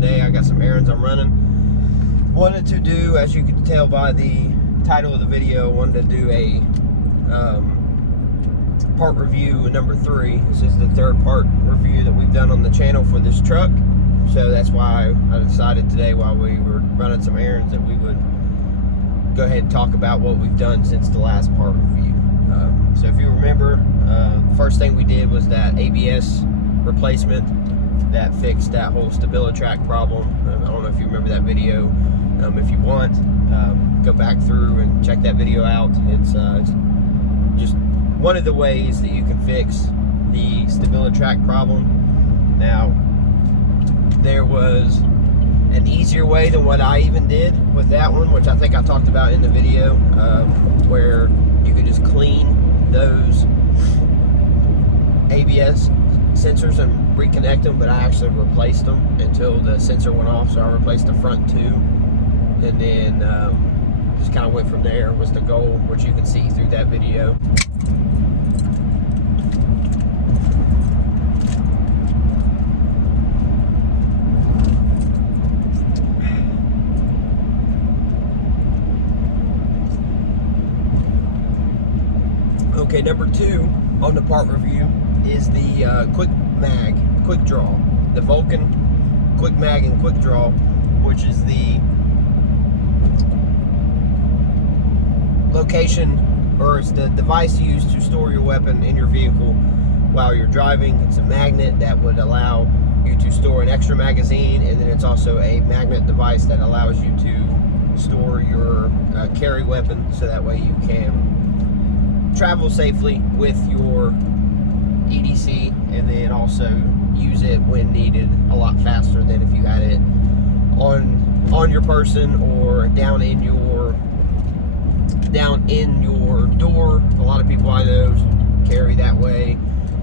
today. I got some errands I'm running. Wanted to do, as you can tell by the title of the video, wanted to do a part review number 3. This is the 3rd part review that we've done on the channel for this truck. So that's why I decided today, while we were running some errands, that we would go ahead and talk about what we've done since the last part review. So if you remember, first thing we did was that ABS replacement that fixed that whole StabiliTrak problem. I don't know if you remember that video. If you want, go back through and check that video out. It's just one of the ways that you can fix the StabiliTrak problem. Now, there was an easier way than what I even did with that one, which I think I talked about in the video, where you could just clean those ABS sensors and reconnect them, but I actually replaced them until the sensor went off. So I replaced the front two, and then just kind of went from there. Was the goal, which you can see through that video. Okay, number 2 on the part review is the quick draw, the Vulcan quick mag and quick draw, which is the location, or it's the device used to store your weapon in your vehicle while you're driving. It's a magnet that would allow you to store an extra magazine, and then it's also a magnet device that allows you to store your carry weapon, so that way you can travel safely with your EDC, and then also use it when needed a lot faster than if you had it on your person or down in your door. A lot of people I know carry that way,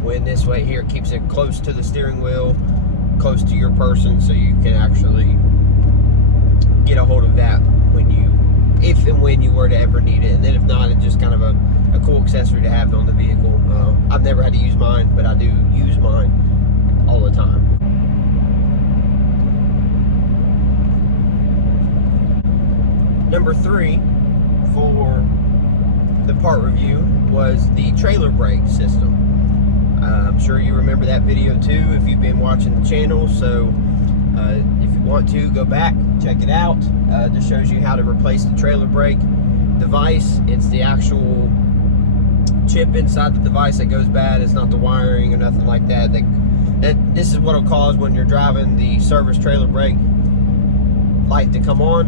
when this way here keeps it close to the steering wheel, close to your person, so you can actually get a hold of that if and when you were to ever need it. And then if not, it's just kind of a cool accessory to have on the vehicle. I've never had to use mine, but I do use mine all the time. Number 3 for the part review was the trailer brake system. I'm sure you remember that video too if you've been watching the channel. So if you want to, go back, check it out. Just shows you how to replace the trailer brake device. It's the actual chip inside the device that goes bad. It's not the wiring or nothing like that. This is what will cause, when you're driving, the service trailer brake light to come on,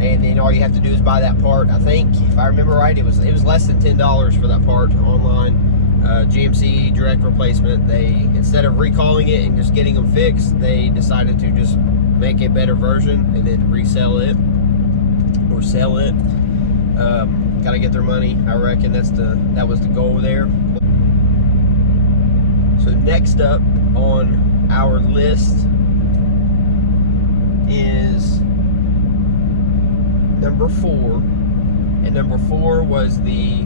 and then all you have to do is buy that part. I think, if I remember right, it was less than $10 for that part online. GMC direct replacement. They, instead of recalling it and just getting them fixed, they decided to just make a better version and then resell it or sell it. Gotta get their money. I reckon that was the goal there. So next up on our list is number 4, and number 4 was the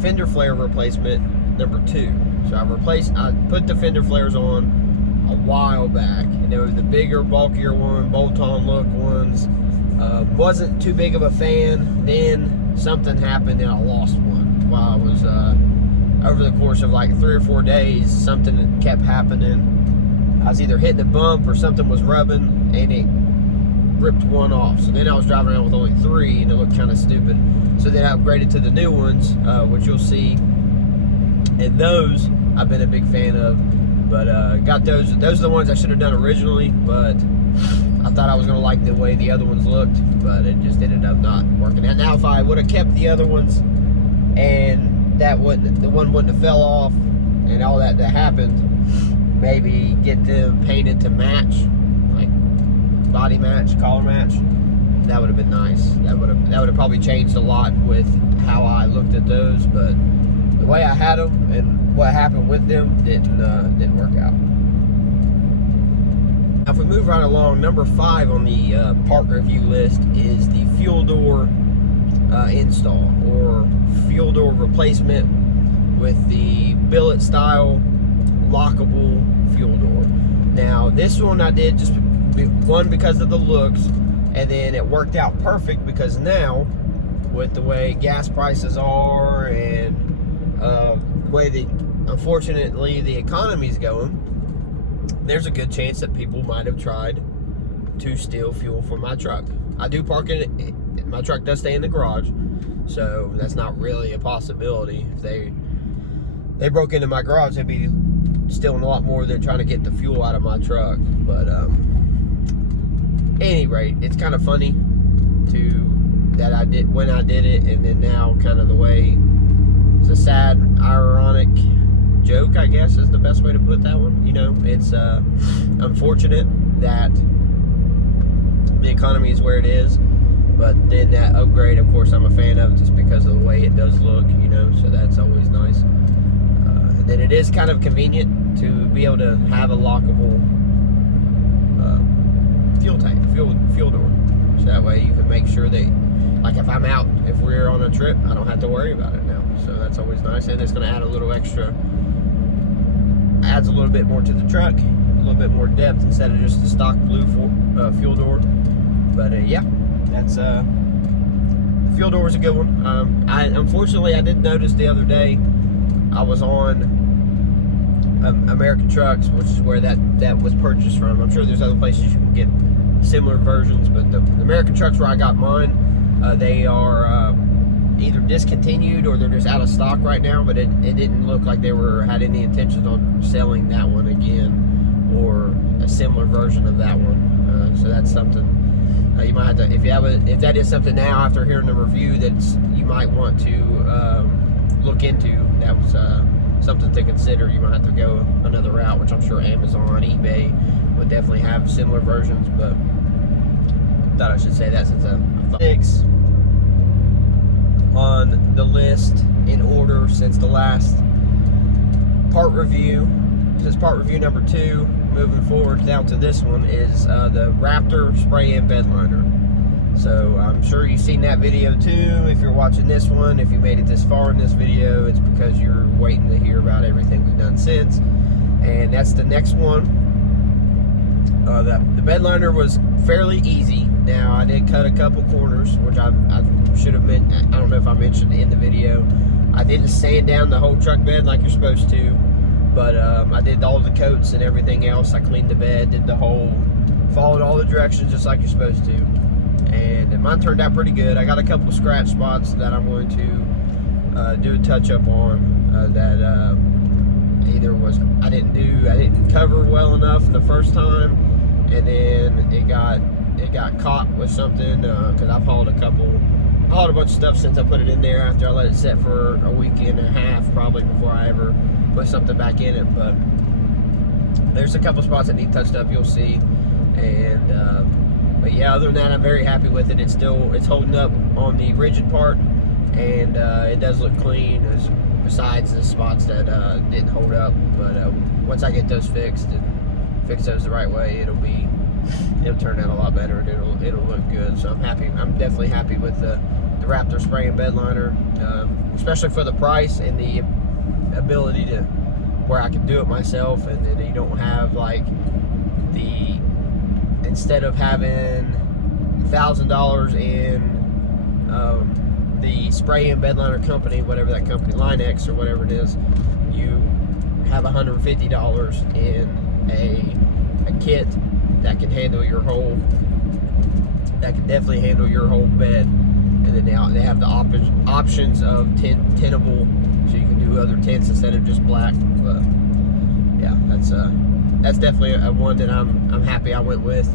Fender Flare replacement, number 2. So I put the Fender Flares on a while back, and they were the bigger, bulkier one, bolt-on look ones. Wasn't too big of a fan. Then something happened and I lost one while I was over the course of like 3 or 4 days. Something kept happening. I was either hitting a bump or something was rubbing, and it ripped one off. So then I was driving around with only 3, and it looked kind of stupid. So then I upgraded to the new ones, which you'll see. And those I've been a big fan of. But got those. Those are the ones I should have done originally, but I thought I was going to like the way the other ones looked, but it just ended up not working out. Now, if I would have kept the other ones, and the one wouldn't have fell off, and all that happened, maybe get them painted to match, like body match, collar match. That would have been nice. That would have probably changed a lot with how I looked at those. But the way I had them and what happened with them didn't work out. Now, if we move right along, number 5 on the part review list is the fuel door install, or fuel door replacement with the billet style lockable fuel door. Now, this one I did just one, because of the looks, and then it worked out perfect because now, with the way gas prices are and the way the, unfortunately, the economy's going, there's a good chance that people might have tried to steal fuel from my truck. I do park it, my truck does stay in the garage, so that's not really a possibility. If they broke into my garage, they'd be stealing a lot more than trying to get the fuel out of my truck. But at any rate, it's kind of funny that I did when I did it, and then now kind of the way, it's a sad, ironic joke, I guess, is the best way to put that one. You know, it's unfortunate that the economy is where it is, but then that upgrade, of course, I'm a fan of just because of the way it does look, you know, so that's always nice. And then it is kind of convenient to be able to have a lockable fuel tank, fuel door, so that way you can make sure that, like, if I'm out, if we're on a trip, I don't have to worry about it now. So that's always nice, and it's going to add a little extra, adds a little bit more to the truck, a little bit more depth instead of just the stock blue fuel door. But yeah, that's the fuel door was a good one. Unfortunately, I did notice the other day, I was on American Trucks, which is where that was purchased from. I'm sure there's other places you can get similar versions, but the American Trucks where I got mine, they are either discontinued or they're just out of stock right now, but it didn't look like they had any intentions on selling that one again, or a similar version of that one. So that's something you might have to, if that is something now after hearing the review that you might want to look into. That was something to consider. You might have to go another route, which I'm sure Amazon, eBay would definitely have similar versions, but thought I should say that since I thought 6 on the list in order since the last part review. This is part review number 2. Moving forward down to this one is the Raptor spray-in bed liner. So I'm sure you've seen that video too. If you're watching this one, if you made it this far in this video, it's because you're waiting to hear about everything we've done since. And that's the next one. The bed liner was fairly easy. Now, I did cut a couple corners, which I should have meant. I don't know if I mentioned in the video. I didn't sand down the whole truck bed like you're supposed to, but I did all the coats and everything else. I cleaned the bed, did the whole, followed all the directions just like you're supposed to, and mine turned out pretty good. I got a couple scratch spots that I'm going to do a touch up on. That either was I didn't cover well enough the first time, and then it got caught with something because I've hauled a bunch of stuff since I put it in there after I let it sit for a week and a half probably before I ever put something back in it. But there's a couple spots that need touched up, you'll see. And but yeah, other than that, I'm very happy with it. It's holding up on the rigid part, and it does look clean, besides the spots that didn't hold up. But once I get those fixed and fix those the right way, it'll turn out a lot better, and it'll look good. So I'm happy. I'm definitely happy with the Raptor spray and bed liner, especially for the price and the ability to where I can do it myself, and then you don't have like instead of having $1,000 in the spray and bed liner company, whatever that company, Line-X or whatever it is, you have $150 in a kit that can handle your whole, that can definitely handle your whole bed. And then they have the options of tintable, so you can do other tints instead of just black. But yeah, that's definitely a one that I'm happy I went with,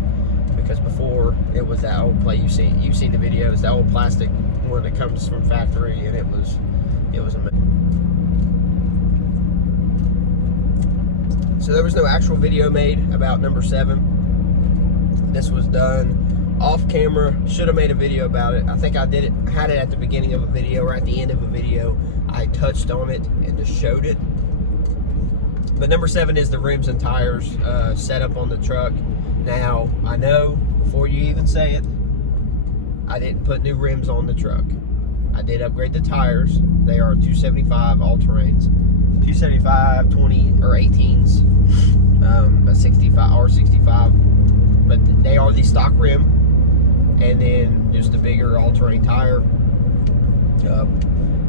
because before it was that old plate. You've seen the video. It's that old plastic one that comes from factory, and it was amazing. So there was no actual video made about number 7. This was done off camera. Should have made a video about it. I think I had it at the beginning of a video or at the end of a video. I touched on it and just showed it. But number 7 is the rims and tires set up on the truck. Now, I know before you even say it, I didn't put new rims on the truck. I did upgrade the tires. They are 275 all-terrains. 275, 20, or 18s. A 65 or 65. but they are the stock rim, and then just a bigger all-terrain tire.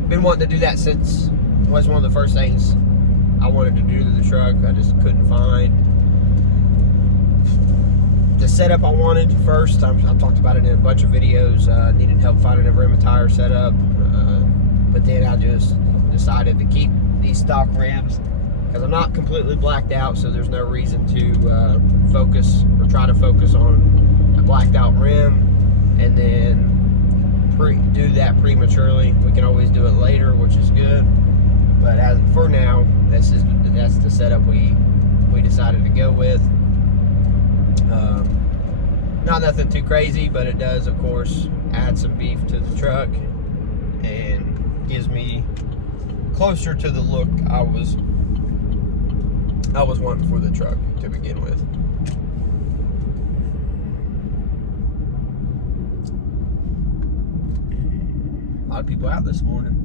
Been wanting to do that since was one of the first things I wanted to do to the truck. I just couldn't find the setup I wanted first. I've talked about it in a bunch of videos. Needed help finding a rim and tire setup, but then I just decided to keep these stock rims because I'm not completely blacked out, so there's no reason to focus or try to focus on a blacked out rim and then do that prematurely. We can always do it later, which is good, but as for now, that's the setup we decided to go with. Not nothing too crazy, but it does, of course, add some beef to the truck and gives me closer to the look I was wanting for the truck to begin with. A lot of people out this morning.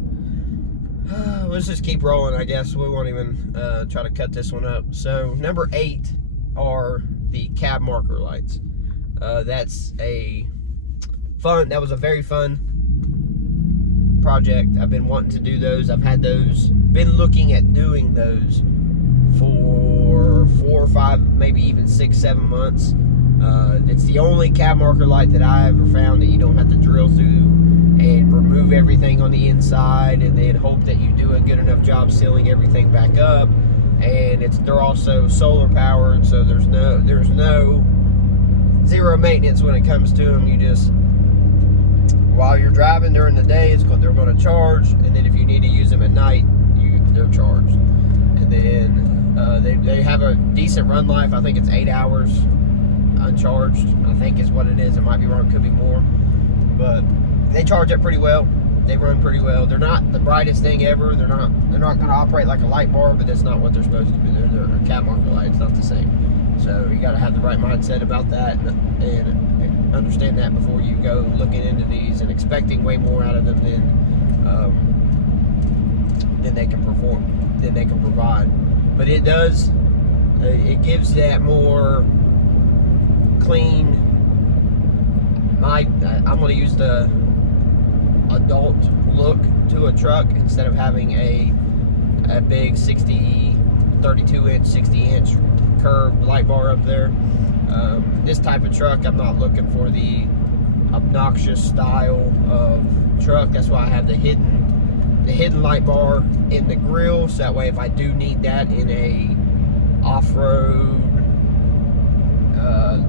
Let's just keep rolling, I guess. We won't even try to cut this one up. So number 8 are the cab marker lights. That was a very fun project. I've been wanting to do those. I've had those, been looking at doing those for 4 or 5, maybe even 6, 7 months. It's the only cab marker light that I ever found that you don't have to drill through and remove everything on the inside and then hope that you do a good enough job sealing everything back up. And they're also solar powered, so there's no zero maintenance when it comes to them. You just, while you're driving during the day, they're going to charge, and then if you need to use them at night, they're charged. And then they have a decent run life. I think it's 8 hours uncharged, I think is what it is. It might be wrong, could be more, but they charge it pretty well. They run pretty well. They're not the brightest thing ever. They're not going to operate like a light bar, but that's not what they're supposed to be. They're a cab marker light. It's not the same. So you got to have the right mindset about that and understand that before you go looking into these and expecting way more out of them than they can perform, than they can provide. But it gives that more clean. I'm going to use the adult look to a truck instead of having a big 32-inch, 60-inch curved light bar up there. This type of truck, I'm not looking for the obnoxious style of truck. That's why I have the hidden light bar in the grill, so that way if I do need that in a off-road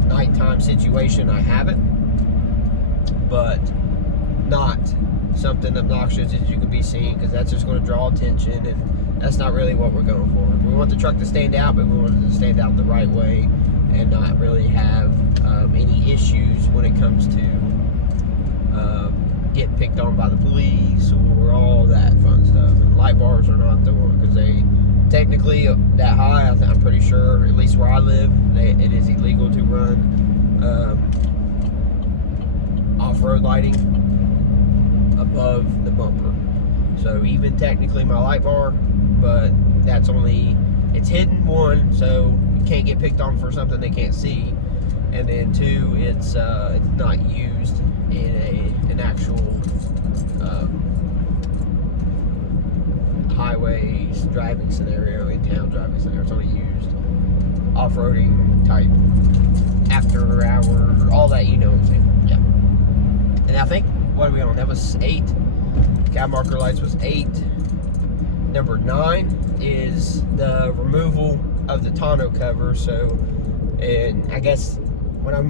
nighttime situation, I have it, but not something obnoxious as you can be seen, because that's just going to draw attention, and that's not really what we're going for. We want the truck to stand out, but we want it to stand out the right way and not really have any issues when it comes to getting picked on by the police or all that fun stuff. And light bars are not the one, because they technically that high, I'm pretty sure, at least where I live, it is illegal to run off-road lighting above the bumper. So even technically my light bar, but that's it's hidden, one, so you can't get picked on for something they can't see, and then two, it's not used in an actual highway driving scenario, in town driving scenario. It's only used off-roading type, after hours, all that, you know what I'm saying. Yeah. And I think, what are we on? That was 8. Cab marker lights was 8. Number 9 is the removal of the tonneau cover. So, and I guess when I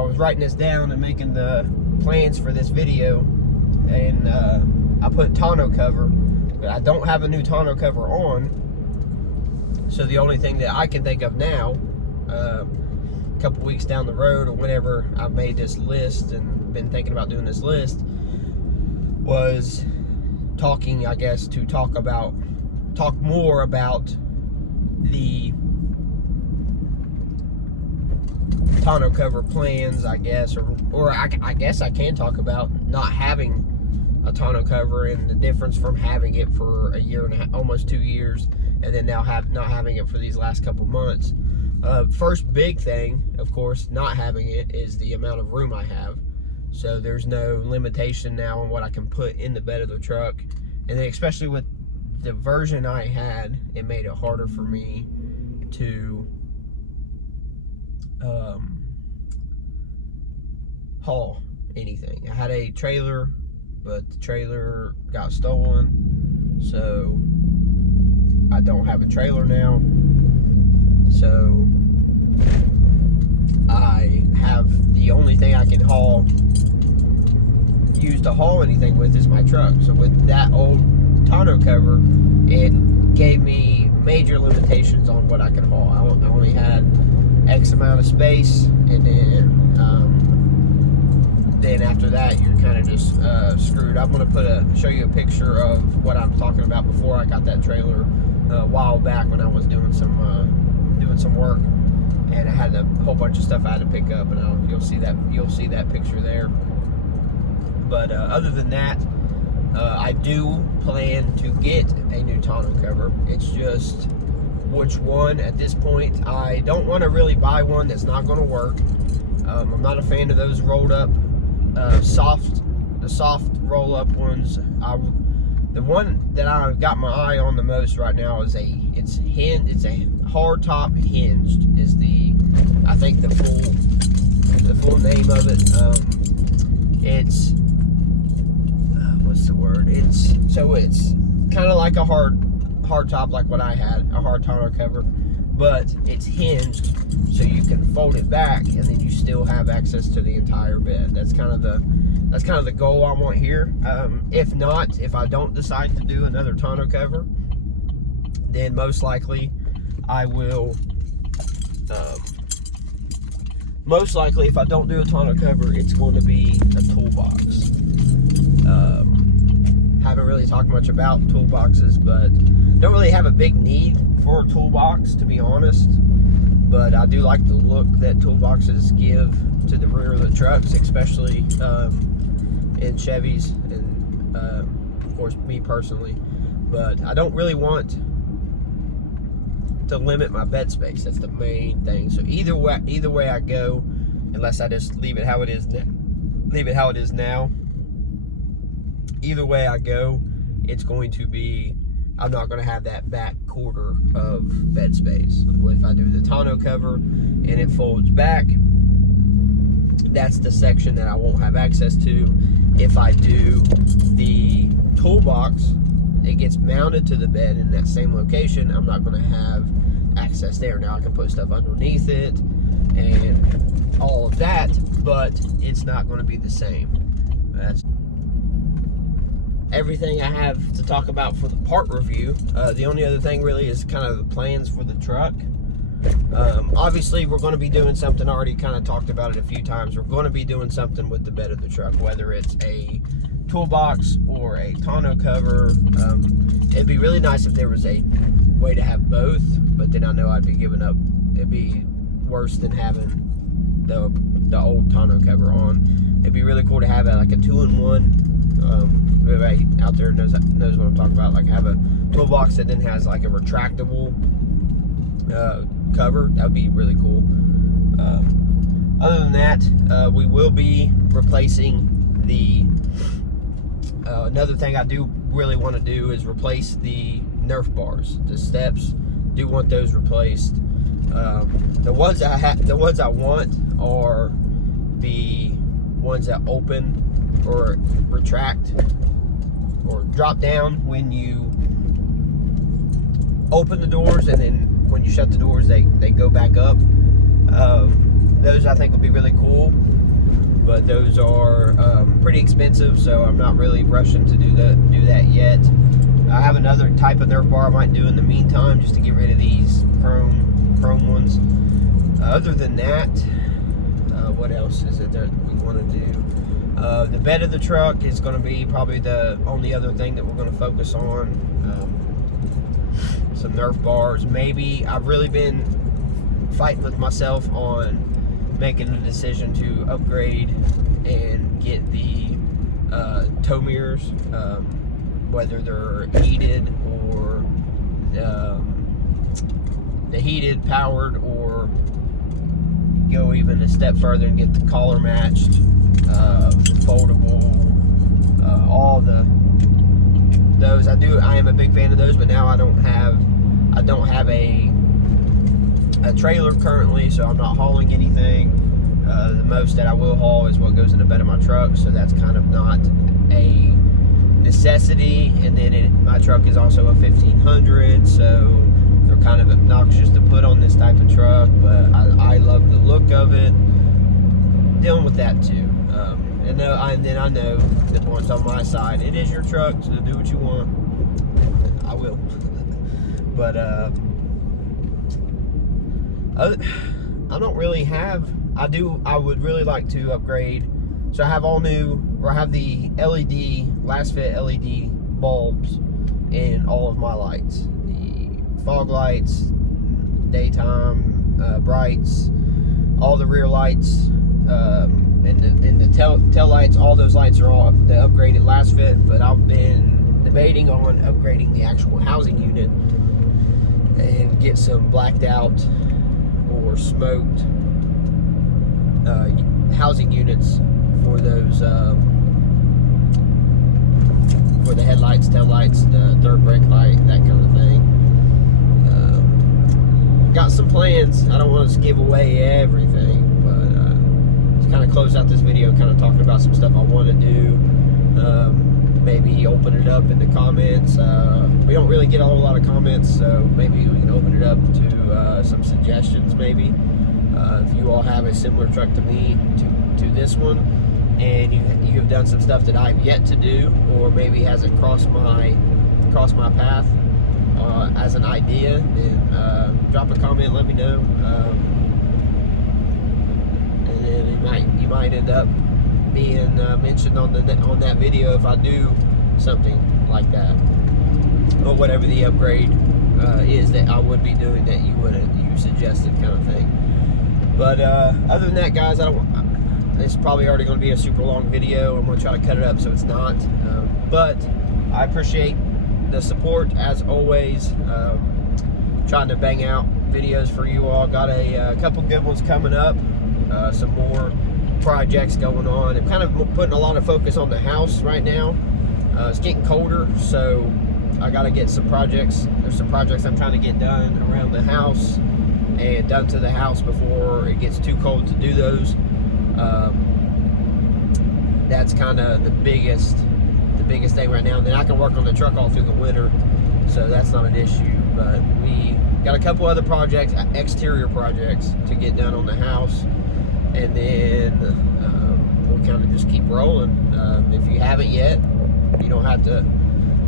was writing this down and making the plans for this video, and I put tonneau cover, but I don't have a new tonneau cover on. So the only thing that I can think of now, a couple weeks down the road or whenever I made this list and been thinking about doing this list, was talking, I guess, to talk more about the tonneau cover plans, I guess, or I guess I can talk about not having a tonneau cover and the difference from having it for a year and a half, almost 2 years, and then now not having it for these last couple months. First big thing, of course, not having it is the amount of room I have. So there's no limitation now on what I can put in the bed of the truck. And then especially with the version I had, it made it harder for me to haul anything. I had a trailer, but the trailer got stolen, so I don't have a trailer now. So I have the only thing I can use to haul anything with is my truck. So with that old tonneau cover, it gave me major limitations on what I could haul. I only had X amount of space, and then after that you're kind of just screwed. I'm gonna show you a picture of what I'm talking about before I got that trailer a while back when I was doing some work, and I had a whole bunch of stuff I had to pick up, and you'll see that picture there. But other than that, I do plan to get a new tonneau cover. It's just which one at this point. I don't want to really buy one that's not going to work. I'm not a fan of those rolled up, the soft roll up ones. The one that I've got my eye on the most right now is it's a hard top hinged is I think the full name of it. It's what's the word? It's kind of like a hard top, like what I had, a hard tonneau cover, but it's hinged so you can fold it back and then you still have access to the entire bed. That's kind of the goal I want here. If I don't decide to do another tonneau cover, then most likely I will. Most likely, if I don't do a tonneau cover, it's going to be a toolbox. Haven't really talked much about toolboxes, but don't really have a big need for a toolbox, to be honest. But I do like the look that toolboxes give to the rear of the trucks, especially in Chevys, and of course me personally. But I don't really want to limit my bed space. That's the main thing. So either way I go, unless I just leave it how it is now. Either way I go, it's going to be, I'm not going to have that back quarter of bed space. If I do the tonneau cover and it folds back, that's the section that I won't have access to. If I do the toolbox, it gets mounted to the bed in that same location. I'm not going to have access there. Now I can put stuff underneath it and all of that, but it's not going to be the same. That's everything I have to talk about for the part review. The only other thing really is kind of the plans for the truck. Obviously we're going to be doing something, I already kind of talked about it a few times. We're going to be doing something with the bed of the truck, whether it's a toolbox or a tonneau cover. It'd be really nice if there was a way to have both, but then I know I'd be giving up. It'd be worse than having the old tonneau cover on. It'd be really cool to have like a 2-in-1. Everybody out there knows what I'm talking about. Like have a toolbox that then has like a retractable cover. That would be really cool. Other than that, we will be replacing the another thing I do really want to do is replace the Nerf bars. The steps, do want those replaced. The ones I want are the ones that open or retract or drop down when you open the doors, and then when you shut the doors they go back up. Those I think will be really cool, but those are pretty expensive, so I'm not really rushing to do that yet. I have another type of Nerf bar I might do in the meantime, just to get rid of these chrome ones. Other than that, what else is it that we want to do? The bed of the truck is going to be probably the only other thing that we're going to focus on. Some Nerf bars, maybe. I've really been fighting with myself on making a decision to upgrade and get the tow mirrors, whether they're heated or the heated, powered, or go even a step further and get the collar matched, foldable, all those. I am a big fan of those, but now I don't have a trailer currently, so I'm not hauling anything. The most that I will haul is what goes in the bed of my truck, so that's kind of not a necessity. And then my truck is also a 1500, so they're kind of obnoxious to put on this type of truck, but I love the look of it. Dealing with that too. And then I know the ones on my side, it is your truck, so do what you want. I will. But I don't really have. I would really like to upgrade. So I have I have the LED, last fit LED bulbs in all of my lights. The fog lights, daytime brights, all the rear lights, and the tail lights. All those lights are all the upgraded last fit. But I've been debating on upgrading the actual housing unit and get some blacked out or smoked housing units for those, for the headlights, tail lights, the third brake light, that kind of thing. Got some plans. I don't want to just give away everything, but just kind of close out this video kind of talking about some stuff I want to do. Maybe open it up in the comments. We don't really get a whole lot of comments, so maybe we can open it up to some suggestions maybe. If you all have a similar truck to me, to this one, and you have done some stuff that I've yet to do, or maybe hasn't crossed my path as an idea, then drop a comment, let me know, and then you might end up being mentioned on that video if I do something like that, or whatever the upgrade is that I would be doing that you suggested, kind of thing. But other than that, guys, it's probably already going to be a super long video. I'm going to try to cut it up so it's not. But I appreciate the support as always. Trying to bang out videos for you all. Got a couple good ones coming up. Some more projects going on. I'm kind of putting a lot of focus on the house right now. It's getting colder, so I got to get some projects. There's some projects I'm trying to get done around the house and done to the house before it gets too cold to do those. That's kind of the biggest thing right now. And then I can work on the truck all through the winter, so that's not an issue. But we got a couple other projects, exterior projects, to get done on the house, and then we'll kind of just keep rolling. If you haven't yet, you don't have to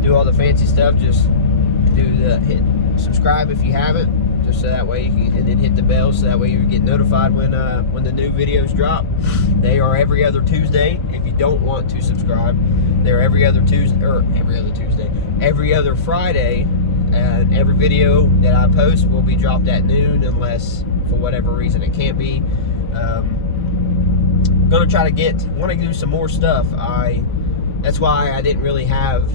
do all the fancy stuff. Just hit subscribe if you haven't, just so that way you can, and then hit the bell so that way you get notified when the new videos drop. They are every other Tuesday. If you don't want to subscribe, they're every other Friday, and every video that I post will be dropped at noon, unless for whatever reason it can't be. I'm gonna try to want to do some more stuff. That's why I didn't really have,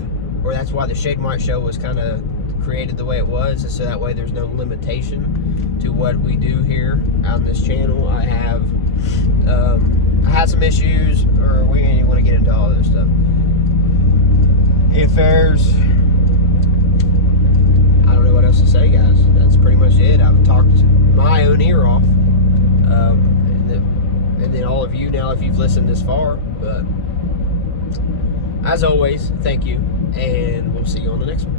or that's why the Shade and White show was kind of created the way it was, and so that way there's no limitation to what we do here on this channel. I had some issues, or we ain't even want to get into all this stuff. Hey, Flares. I don't know what else to say, guys. That's pretty much it. I've talked my own ear off, and then all of you now, if you've listened this far. But as always, thank you, and we'll see you on the next one.